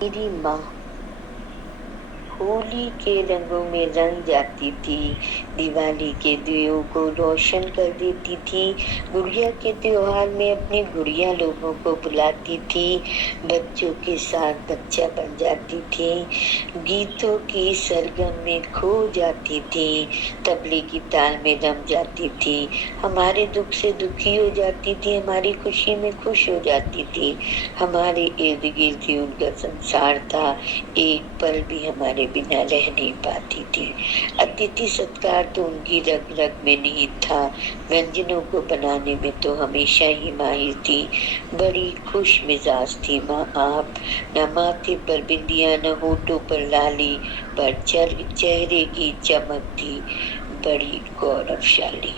मेरी माँ होली के रंगों में रंग जाती थी, दिवाली के दियों को रोशन कर देती थी, गुड़िया के त्योहार में अपनी गुड़िया लोगों को बुलाती थी, बच्चों के साथ बच्चा बन जाती थी, गीतों की सरगम में खो जाती थी, तबले की ताल में रम जाती थी, हमारे दुख से दुखी हो जाती थी, हमारी खुशी में खुश हो जाती थी, हमारे इर्द गिर्द ही उनका संसार था, एक पल भी हमारे बिना रह नहीं पाती थी। अतिथि सत्कार तो उनकी रग रग में निहित था, व्यंजनों को बनाने में तो हमेशा ही माहिर थी, बड़ी खुश मिजाज थी माँ आप, न माथे पर बिंदिया न होठों पर लाली, पर चेहरे की चमक थी बड़ी गौरवशाली।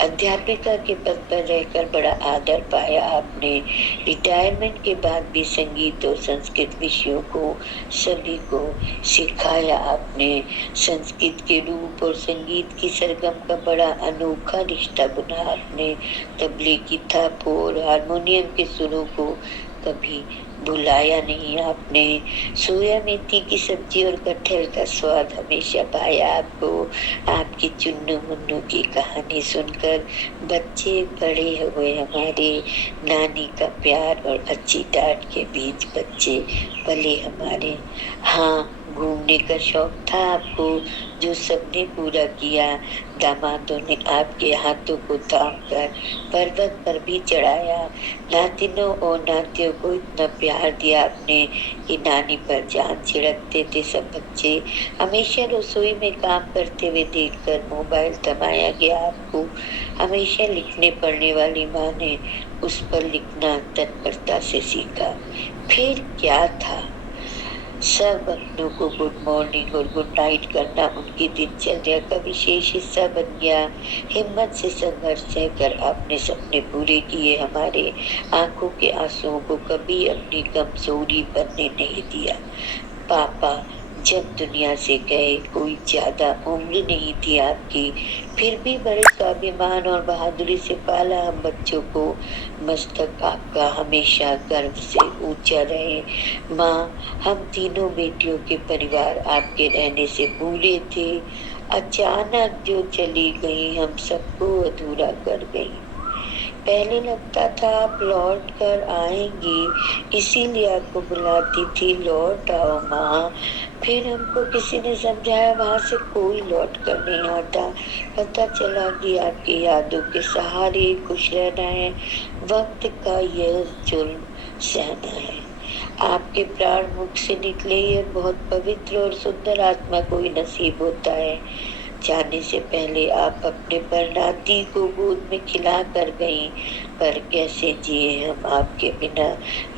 अध्यापिका के पद पर रहकर बड़ा आदर पाया आपने, रिटायरमेंट के बाद भी संगीत और संस्कृत विषयों को सभी को सिखाया आपने, संस्कृत के रूप और संगीत की सरगम का बड़ा अनोखा रिश्ता बुना आपने, तबले की थाप और हारमोनियम के सुरों को कभी भुलाया नहीं आपने, सोया मेथी की सब्जी और कटहल का स्वाद हमेशा पाया आपको, आपकी चुन्नू मुन्नू की कहानी सुनकर बच्चे बड़े हुए हमारे, नानी का प्यार और अच्छी डांट के बीच बच्चे पले हमारे। हाँ, घूमने का शौक था आपको जो सबने पूरा किया, दामादों ने आपके हाथों को थाम कर पर्वत पर भी चढ़ाया, नातिनों और नातियों को इतना प्यार दिया आपने कि नानी पर जान छिड़कते थे सब बच्चे, हमेशा रसोई में काम करते हुए देखकर मोबाइल थमाया गया आपको, हमेशा लिखने पढ़ने वाली माँ ने उस पर लिखना तत्परता से सीखा। फिर क्या था, सब अपनों को गुड मॉर्निंग और गुड नाइट करना उनकी दिनचर्या का विशेष हिस्सा बन गया, हिम्मत से संघर्ष सहकर आपने सपने पूरे किए हमारे, आंखों के आंसुओं को कभी अपनी कमजोरी बनने नहीं दिया। पापा जब दुनिया से गए कोई ज्यादा उम्र नहीं थी आपकी, फिर भी बड़े स्वाभिमान और बहादुरी से पाला हम बच्चों को, मस्तक आपका हमेशा गर्व से ऊंचा रहे। माँ, हम तीनों बेटियों के परिवार आपके रहने से भूले थे, अचानक जो चली गई हम सबको अधूरा कर गई, पहले लगता था आप लौट कर आएंगी, इसीलिए आपको बुलाती थी लौट आओ माँ, फिर हमको किसी ने समझाया वहां से कोई लौट कर नहीं आता, पता चला कि आपकी यादों के सहारे खुश रहना है, वक्त का यह जुल्म सहना है, आपके प्राण मुख से निकले ये बहुत पवित्र और सुंदर आत्मा को ही नसीब होता है, जाने से पहले आप अपने परनाती को गोद में खिला कर गई, पर कैसे जिए हम आपके बिना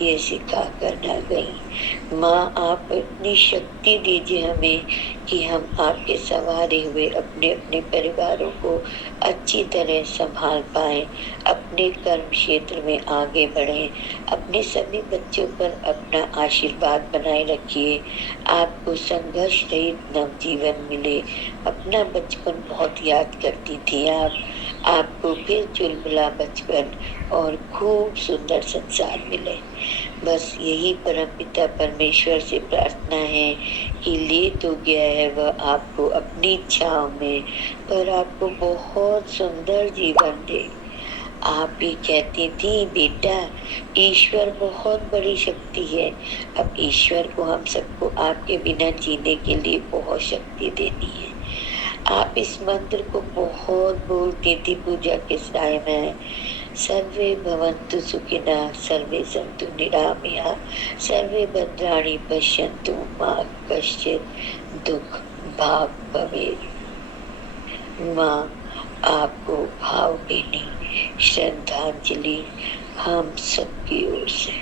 ये सिखा कर ना गई। माँ, आप इतनी शक्ति दीजिए हमें कि हम आपके सवारे हुए अपने अपने परिवारों को अच्छी तरह संभाल पाए, अपने कर्म क्षेत्र में आगे बढ़े, अपने सभी बच्चों पर अपना आशीर्वाद बनाए रखिए, आपको संघर्ष रहित नवजीवन मिले, अपना बचपन बहुत याद करती थी आपको फिर चुलबुला बचपन और खूब सुंदर संसार मिले, बस यही परमपिता परमेश्वर से प्रार्थना है कि ले तो गया है वह आपको अपनी इच्छाओं में, पर आपको बहुत सुंदर जीवन दे। आप भी कहती थी बेटा, ईश्वर बहुत बड़ी शक्ति है, अब ईश्वर को हम सबको आपके बिना जीने के लिए बहुत शक्ति देनी है। आप इस मंत्र को बहुत बोलती थी पूजा के समय में, सर्वे भवन्तु सुखिनः सर्वे सन्तु निरामया सर्वे भद्राणि पश्यन्तु मा कश्चित् दुख भाग भवेत्। माँ, आपको भावभीनी श्रद्धांजलि हम सबकी ओर से।